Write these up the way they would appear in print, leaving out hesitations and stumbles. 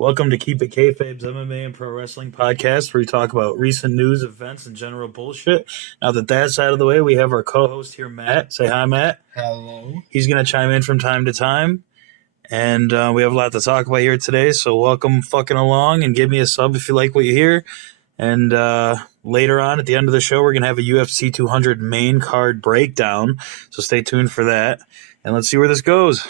Welcome to KeepitKayfabe's MMA and Pro Wrestling Podcast, where we talk about recent news, events, and general bullshit. Now that that's out of the way, we have our co-host here, Matt. Say hi, Matt. Hello. He's going to chime in from time to time, and we have a lot to talk about here today, so welcome fucking along, and give me a sub if you like what you hear. And later on, at the end of the show, we're going to have a UFC 200 main card breakdown, so stay tuned for that, and let's see where this goes.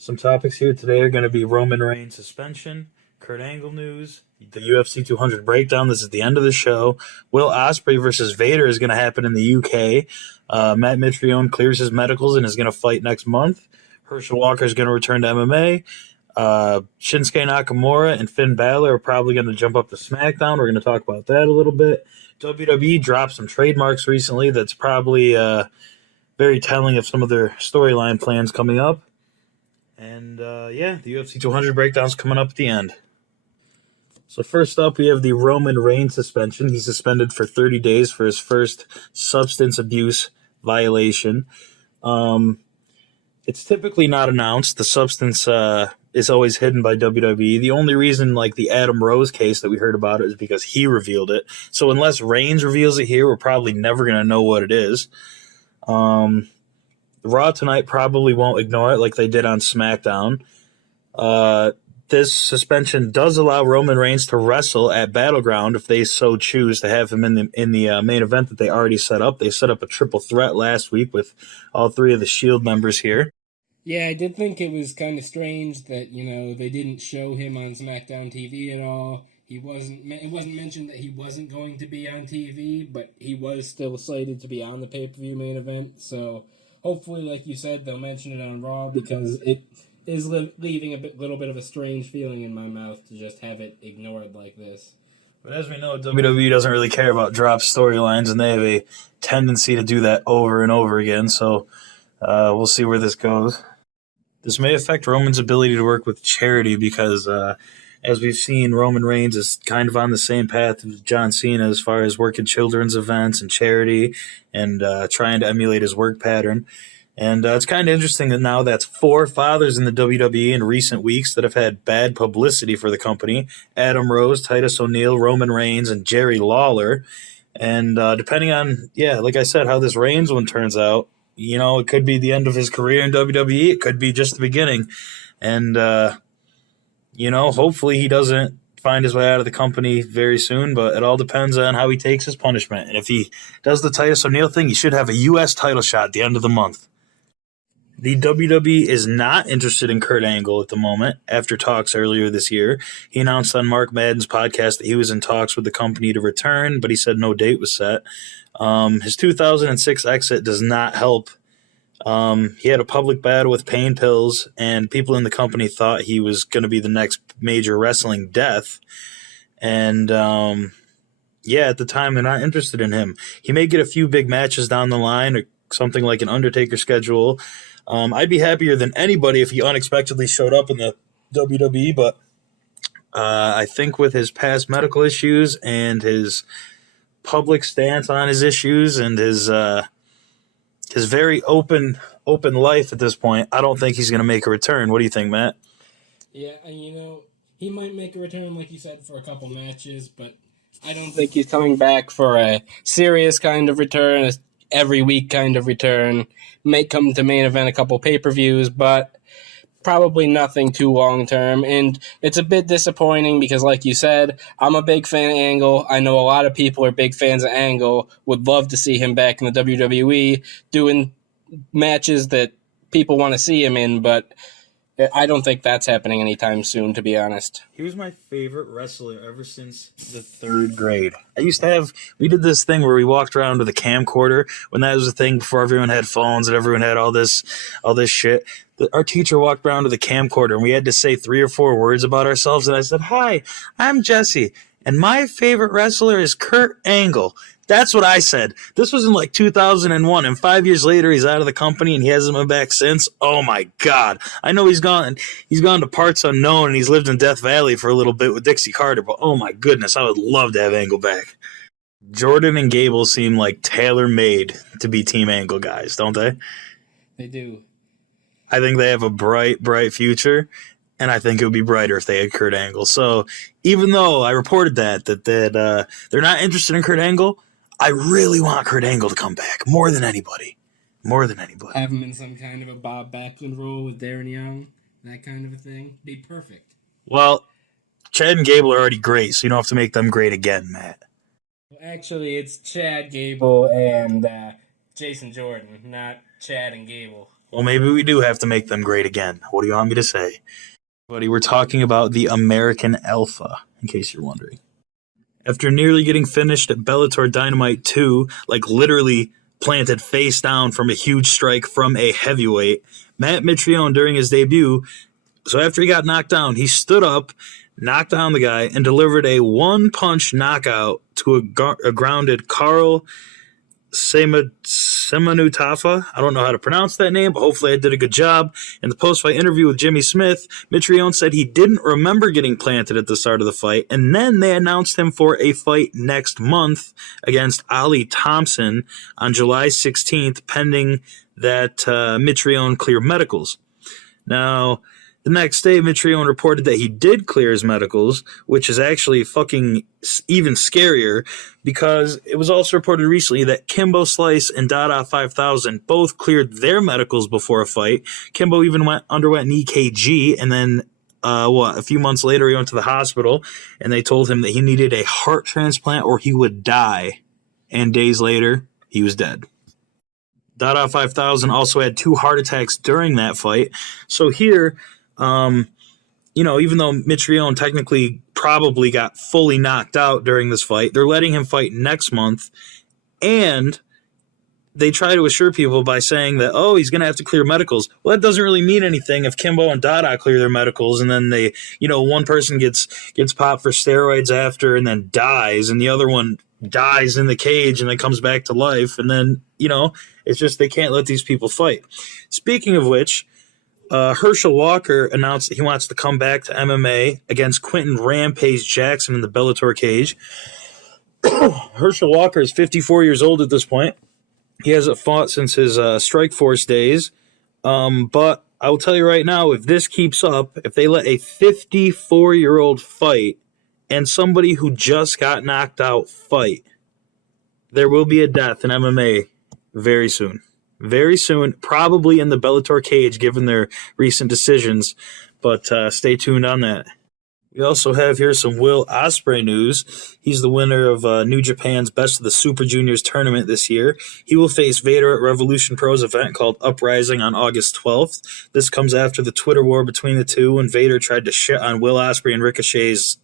Some topics here today are going to be Roman Reigns suspension, Kurt Angle news, the UFC 200 breakdown. This is the end of the show. Will Osprey versus Vader is going to happen in the UK. Matt Mitrione clears his medicals and is going to fight next month. Herschel Walker is going to return to MMA. Shinsuke Nakamura and Finn Balor are probably going to jump up to SmackDown. We're going to talk about that a little bit. WWE dropped some trademarks recently that's probably very telling of some of their storyline plans coming up. And, the UFC 200 breakdown's coming up at the end. So first up, we have the Roman Reigns suspension. He's suspended for 30 days for his first substance abuse violation. It's typically not announced. The substance is always hidden by WWE. The only reason, like the Adam Rose case that we heard about, is because he revealed it. So unless Reigns reveals it here, we're probably never going to know what it is. Raw tonight probably won't ignore it like they did on SmackDown. This suspension does allow Roman Reigns to wrestle at Battleground if they so choose to have him in the main event that they already set up. They set up a triple threat last week with all three of the Shield members here. Yeah, I did think it was kind of strange that, they didn't show him on SmackDown TV at all. It wasn't mentioned that he wasn't going to be on TV, but he was still slated to be on the pay-per-view main event, so hopefully, like you said, they'll mention it on Raw because it is leaving a little bit of a strange feeling in my mouth to just have it ignored like this. But as we know, WWE doesn't really care about drop storylines, and they have a tendency to do that over and over again, so we'll see where this goes. This may affect Roman's ability to work with charity because, as we've seen, Roman Reigns is kind of on the same path as John Cena as far as working children's events and charity and trying to emulate his work pattern. And it's kind of interesting that now that's four fathers in the WWE in recent weeks that have had bad publicity for the company. Adam Rose, Titus O'Neil, Roman Reigns, and Jerry Lawler. And depending on, like I said, how this Reigns one turns out, it could be the end of his career in WWE. It could be just the beginning. And, hopefully he doesn't find his way out of the company very soon, but it all depends on how he takes his punishment. And if he does the Titus O'Neil thing, he should have a U.S. title shot at the end of the month. The WWE is not interested in Kurt Angle at the moment after talks earlier this year. He announced on Mark Madden's podcast that he was in talks with the company to return, but he said no date was set. His 2006 exit does not help. He had a public battle with pain pills, and people in the company thought he was going to be the next major wrestling death. And, at the time, they're not interested in him. He may get a few big matches down the line or something like an Undertaker schedule. I'd be happier than anybody if he unexpectedly showed up in the WWE, but I think with his past medical issues and his public stance on his issues and his very open life at this point, I don't think he's going to make a return. What do you think, Matt? Yeah, and he might make a return, like you said, for a couple matches, but I don't think he's coming back for a serious kind of return, a every week kind of return. May come to main event a couple pay-per-views, but probably nothing too long-term. And it's a bit disappointing because, like you said, I'm a big fan of Angle. I know a lot of people are big fans of Angle, would love to see him back in the WWE doing matches that people want to see him in, but I don't think that's happening anytime soon, to be honest. He was my favorite wrestler ever since the third grade. We did this thing where we walked around with a camcorder when that was a thing before everyone had phones and everyone had all this shit. Our teacher walked around with a camcorder and we had to say 3 or 4 words about ourselves. And I said, "Hi, I'm Jesse, and my favorite wrestler is Kurt Angle." That's what I said. This was in 2001, and 5 years later, he's out of the company, and he hasn't been back since. Oh my God! I know he's gone to parts unknown, and he's lived in Death Valley for a little bit with Dixie Carter. But oh my goodness, I would love to have Angle back. Jordan and Gable seem like tailor-made to be Team Angle guys, don't they? They do. I think they have a bright future. and I think it would be brighter if they had Kurt Angle. So even though I reported that they're not interested in Kurt Angle, I really want Kurt Angle to come back more than anybody. Have him in some kind of a Bob Backlund role with Darren Young, that kind of a thing. Be perfect. Well, Chad and Gable are already great, so you don't have to make them great again, Matt. Actually, it's Chad Gable and Jason Jordan, not Chad and Gable. Well, maybe we do have to make them great again. What do you want me to say? Buddy, we're talking about the American Alpha, in case you're wondering. After nearly getting finished at Bellator Dynamite 2, like literally planted face down from a huge strike from a heavyweight, Matt Mitrione during his debut, so after he got knocked down, he stood up, knocked down the guy, and delivered a one-punch knockout to a grounded Carl Semenutafa. I don't know how to pronounce that name, but hopefully I did a good job. In the post-fight interview with Jimmy Smith, Mitrione said he didn't remember getting planted at the start of the fight, and then they announced him for a fight next month against Ali Thompson on July 16th, pending that Mitrione clear medicals. Now, the next day, Mitrione reported that he did clear his medicals, which is actually fucking even scarier because it was also reported recently that Kimbo Slice and Dada 5000 both cleared their medicals before a fight. Kimbo even underwent an EKG, and then a few months later he went to the hospital, and they told him that he needed a heart transplant or he would die. And days later, he was dead. Dada 5000 also had 2 heart attacks during that fight. So here, even though Mitrione technically probably got fully knocked out during this fight, they're letting him fight next month, and they try to assure people by saying that, he's going to have to clear medicals. Well, that doesn't really mean anything if Kimbo and Dada clear their medicals, and then they, one person gets popped for steroids after and then dies, and the other one dies in the cage and then comes back to life, and then, it's just they can't let these people fight. Speaking of which, Herschel Walker announced that he wants to come back to MMA against Quentin Rampage Jackson in the Bellator cage. Herschel Walker is 54 years old at this point. He hasn't fought since his Strikeforce days. But I will tell you right now, if this keeps up, if they let a 54-year-old fight and somebody who just got knocked out fight, there will be a death in MMA very soon. Very soon, probably in the Bellator cage, given their recent decisions, but stay tuned on that. We also have here some Will Osprey news. He's the winner of New Japan's Best of the Super Juniors tournament this year. He will face Vader at Revolution Pro's event called Uprising on August 12th. This comes after the Twitter war between the two when Vader tried to shit on Will Osprey and Ricochet's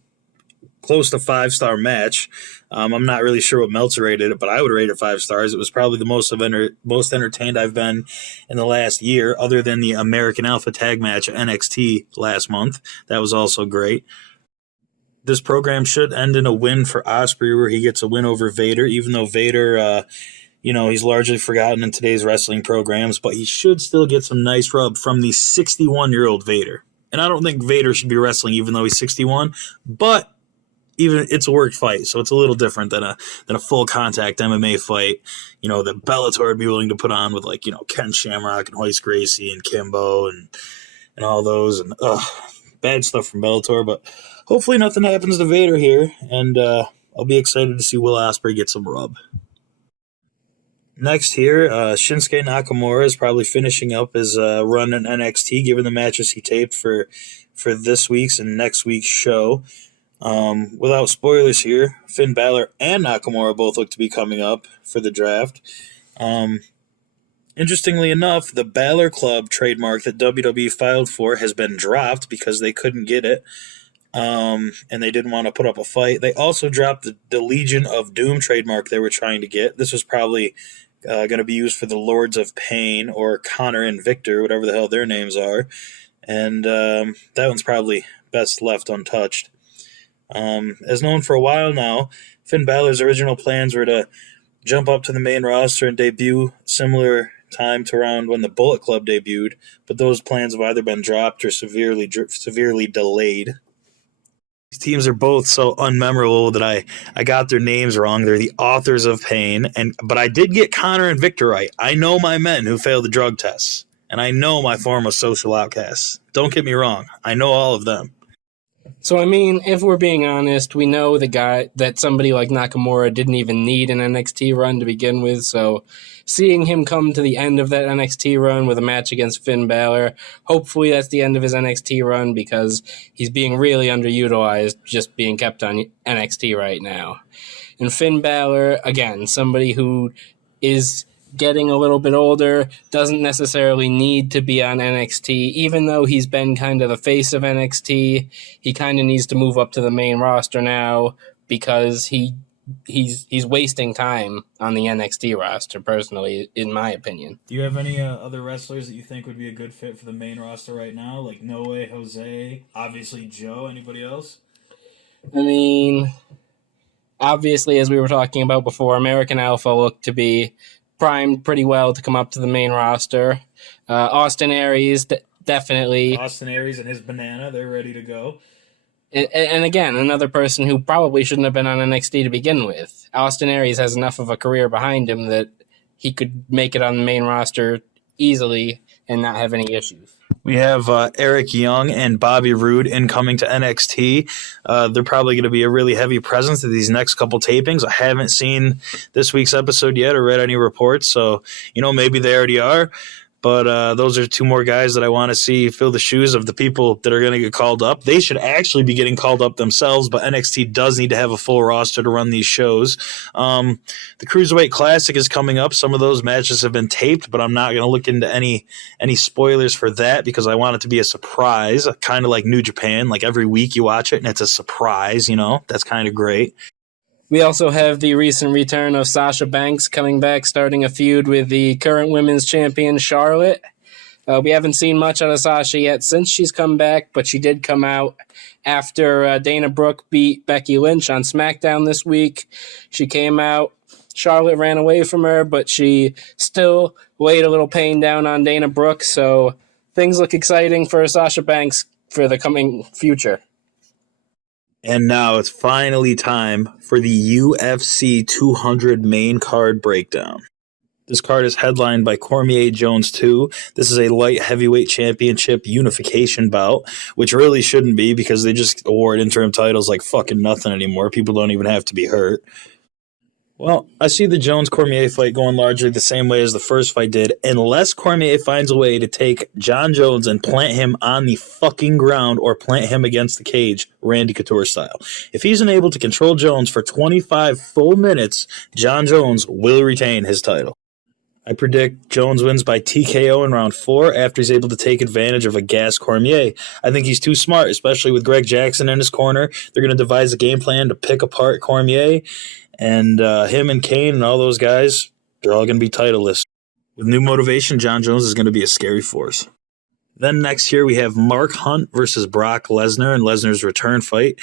close to 5-star match. I'm not really sure what Meltzer rated it, but I would rate it 5 stars. It was probably the most entertained I've been in the last year, other than the American Alpha tag match at NXT last month. That was also great. This program should end in a win for Osprey, where he gets a win over Vader, even though Vader, he's largely forgotten in today's wrestling programs, but he should still get some nice rub from the 61-year-old Vader. And I don't think Vader should be wrestling even though he's 61, but even it's a work fight, so it's a little different than a full contact MMA fight, that Bellator would be willing to put on with Ken Shamrock and Hoist Gracie and Kimbo and all those, and bad stuff from Bellator. But hopefully nothing happens to Vader here, and I'll be excited to see Will Ospreay get some rub. Next here, Shinsuke Nakamura is probably finishing up his run in NXT, given the matches he taped for this week's and next week's show. Without spoilers here, Finn Balor and Nakamura both look to be coming up for the draft. Interestingly enough, the Balor Club trademark that WWE filed for has been dropped because they couldn't get it, and they didn't want to put up a fight. They also dropped the Legion of Doom trademark they were trying to get. This was probably going to be used for the Lords of Pain or Connor and Victor, whatever the hell their names are, and that one's probably best left untouched. As known for a while now, Finn Balor's original plans were to jump up to the main roster and debut similar time to around when the Bullet Club debuted, but those plans have either been dropped or severely delayed. These teams are both so unmemorable that I got their names wrong. They're the Authors of Pain, but I did get Connor and Victor right. I know my men who failed the drug tests. And I know my former social outcasts. Don't get me wrong. I know all of them. So, I mean, if we're being honest, we know that somebody like Nakamura didn't even need an NXT run to begin with. So, seeing him come to the end of that NXT run with a match against Finn Balor, hopefully that's the end of his NXT run because he's being really underutilized just being kept on NXT right now. And Finn Balor, again, somebody who is getting a little bit older, doesn't necessarily need to be on NXT, even though he's been kind of the face of NXT. He kind of needs to move up to the main roster now because he's wasting time on the NXT roster, personally, in my opinion. Do you have any other wrestlers that you think would be a good fit for the main roster right now? Like Noe, Jose, obviously Joe, anybody else? I mean, obviously, as we were talking about before, American Alpha looked to be primed pretty well to come up to the main roster. Austin Aries, definitely. Austin Aries and his banana, they're ready to go. And again, another person who probably shouldn't have been on NXT to begin with. Austin Aries has enough of a career behind him that he could make it on the main roster easily and not have any issues. We have Eric Young and Bobby Roode incoming to NXT. They're probably going to be a really heavy presence at these next couple tapings. I haven't seen this week's episode yet or read any reports, so maybe they already are. But those are two more guys that I want to see fill the shoes of the people that are going to get called up. They should actually be getting called up themselves, but NXT does need to have a full roster to run these shows. The Cruiserweight Classic is coming up. Some of those matches have been taped, but I'm not going to look into any spoilers for that because I want it to be a surprise, kind of like New Japan. Like every week you watch it and it's a surprise, That's kind of great. We also have the recent return of Sasha Banks coming back, starting a feud with the current women's champion, Charlotte. We haven't seen much out of Sasha yet since she's come back, but she did come out after Dana Brooke beat Becky Lynch on SmackDown this week. She came out. Charlotte ran away from her, but she still laid a little pain down on Dana Brooke, so things look exciting for Sasha Banks for the coming future. And now it's finally time for the UFC 200 main card breakdown. This card is headlined by Cormier Jones 2. This is a light heavyweight championship unification bout, which really shouldn't be because they just award interim titles like fucking nothing anymore. People don't even have to be hurt. Well, I see the Jones-Cormier fight going largely the same way as the first fight did, unless Cormier finds a way to take John Jones and plant him on the fucking ground or plant him against the cage, Randy Couture style. If he's unable to control Jones for 25 full minutes, John Jones will retain his title. I predict Jones wins by TKO in round 4 after he's able to take advantage of a gassed Cormier. I think he's too smart, especially with Greg Jackson in his corner. They're going to devise a game plan to pick apart Cormier. And him and Kane and all those guys, they're all going to be titleless. With new motivation, John Jones is going to be a scary force. Then next here we have Mark Hunt versus Brock Lesnar in Lesnar's return fight.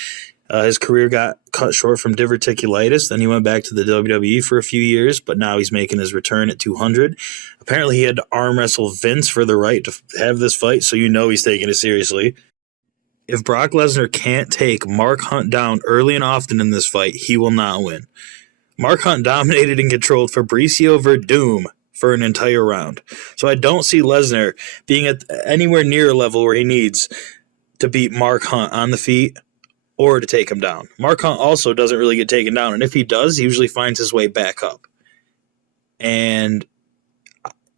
His career got cut short from diverticulitis. Then he went back to the WWE for a few years, but now he's making his return at 200. Apparently he had to arm wrestle Vince for the right to have this fight, so he's taking it seriously. If Brock Lesnar can't take Mark Hunt down early and often in this fight, he will not win. Mark Hunt dominated and controlled Fabricio Verdum for an entire round. So I don't see Lesnar being at anywhere near a level where he needs to beat Mark Hunt on the feet or to take him down. Mark Hunt also doesn't really get taken down, and if he does, he usually finds his way back up. And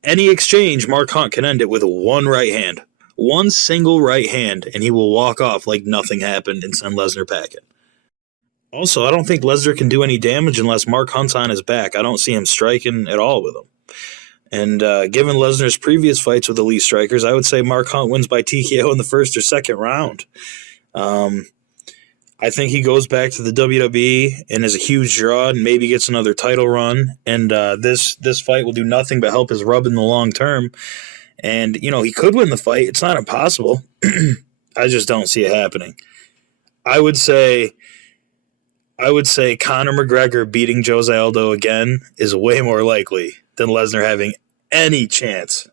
any exchange, Mark Hunt can end it with one right hand. One single right hand, and he will walk off like nothing happened and send Lesnar packing. Also, I don't think Lesnar can do any damage unless Mark Hunt's on his back. I don't see him striking at all with him. And given Lesnar's previous fights with elite strikers, I would say Mark Hunt wins by TKO in the first or second round. I think he goes back to the WWE and is a huge draw and maybe gets another title run. And this fight will do nothing but help his rub in the long term. And, he could win the fight. It's not impossible. I just don't see it happening. I would say Conor McGregor beating Jose Aldo again is way more likely than Lesnar having any chance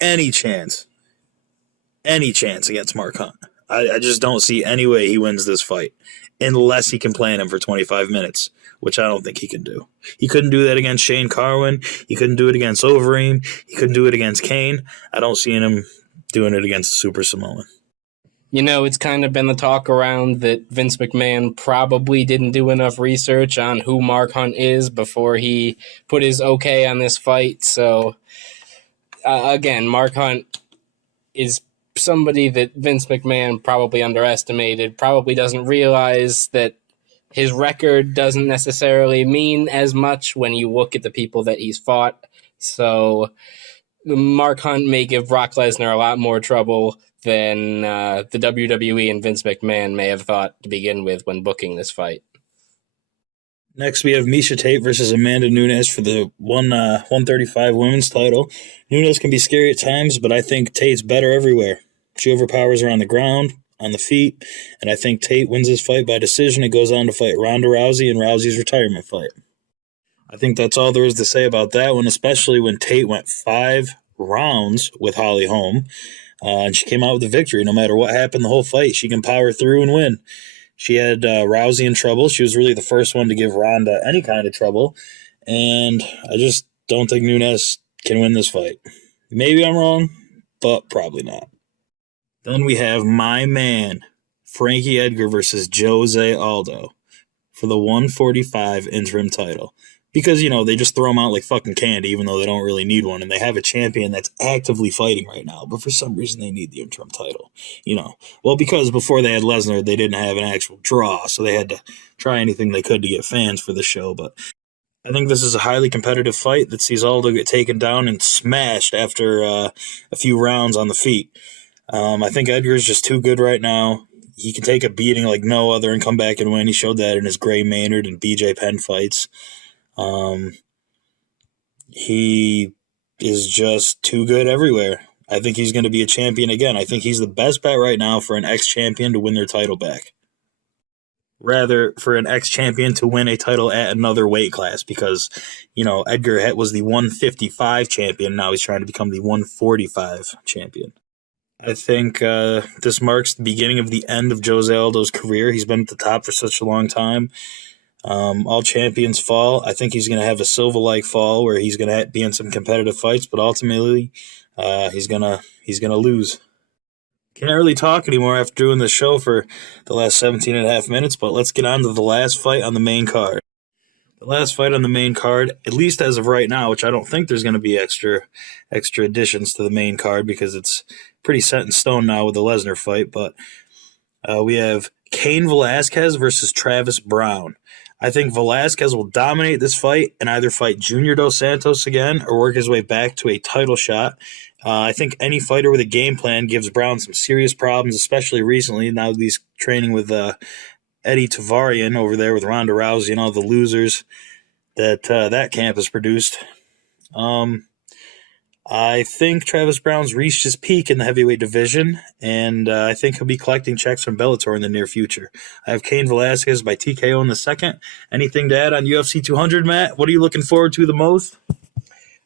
against Mark Hunt. I just don't see any way he wins this fight unless he can plan him for 25 minutes, which I don't think he can do. He couldn't do that against Shane Carwin. He couldn't do it against Overeem. He couldn't do it against Kane. I don't see him doing it against the Super Samoan. You know, it's kind of been the talk around that Vince McMahon probably didn't do enough research on who Mark Hunt is before he put his okay on this fight. So, again, Mark Hunt is somebody that Vince McMahon probably underestimated, probably doesn't realize that his record doesn't necessarily mean as much when you look at the people that he's fought. So Mark Hunt may give Brock Lesnar a lot more trouble than the WWE and Vince McMahon may have thought to begin with when booking this fight. Next, we have Miesha Tate versus Amanda Nunez for the 135 women's title. Nunez can be scary at times, but I think Tate's better everywhere. She overpowers her on the ground, on the feet, and I think Tate wins this fight by decision and goes on to fight Ronda Rousey in Rousey's retirement fight. I think that's all there is to say about that one, especially when Tate went 5 rounds with Holly Holm, and she came out with a victory. No matter what happened the whole fight, she can power through and win. She had Rousey in trouble. She was really the first one to give Ronda any kind of trouble, and I just don't think Nunez can win this fight. Maybe I'm wrong, but probably not. Then we have my man, Frankie Edgar versus Jose Aldo for the 145 interim title. Because, they just throw them out like fucking candy, even though they don't really need one. And they have a champion that's actively fighting right now. But for some reason, they need the interim title. Well, because before they had Lesnar, they didn't have an actual draw. So they had to try anything they could to get fans for the show. But I think this is a highly competitive fight that sees Aldo get taken down and smashed after a few rounds on the feet. I think Edgar is just too good right now. He can take a beating like no other and come back and win. He showed that in his Gray Maynard and BJ Penn fights. He is just too good everywhere. I think he's going to be a champion again. I think he's the best bet right now for an ex-champion to win their title back. Rather, for an ex-champion to win a title at another weight class because, Edgar was the 155 champion. Now he's trying to become the 145 champion. I think this marks the beginning of the end of Jose Aldo's career. He's been at the top for such a long time. All champions fall. I think he's going to have a Silva-like fall where he's going to be in some competitive fights, but ultimately he's gonna lose. Can't really talk anymore after doing the show for the last 17 and a half minutes, but let's get on to the last fight on the main card. The last fight on the main card, at least as of right now, which I don't think there's going to be extra additions to the main card because it's pretty set in stone now with the Lesnar fight, but we have Cain Velasquez versus Travis Browne. I think Velasquez will dominate this fight and either fight Junior Dos Santos again or work his way back to a title shot. I think any fighter with a game plan gives Browne some serious problems, especially recently. Now that he's training with Eddie Tavarian over there with Ronda Rousey and all the losers that camp has produced. I think Travis Browne's reached his peak in the heavyweight division, and I think he'll be collecting checks from Bellator in the near future. I have Cain Velasquez by TKO in the second. Anything to add on UFC 200, Matt? What are you looking forward to the most?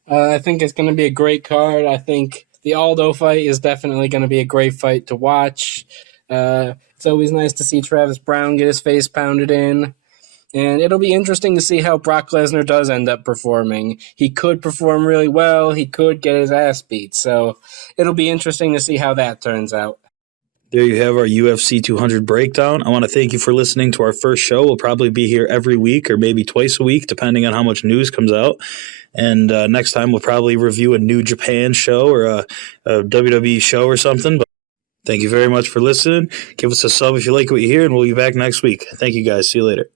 I think it's going to be a great card. I think the Aldo fight is definitely going to be a great fight to watch. It's always nice to see Travis Browne get his face pounded in. And it'll be interesting to see how Brock Lesnar does end up performing. He could perform really well. He could get his ass beat. So it'll be interesting to see how that turns out. There you have our UFC 200 breakdown. I want to thank you for listening to our first show. We'll probably be here every week or maybe twice a week, depending on how much news comes out. And next time we'll probably review a New Japan show or a WWE show or something. But thank you very much for listening. Give us a sub if you like what you hear, and we'll be back next week. Thank you, guys. See you later.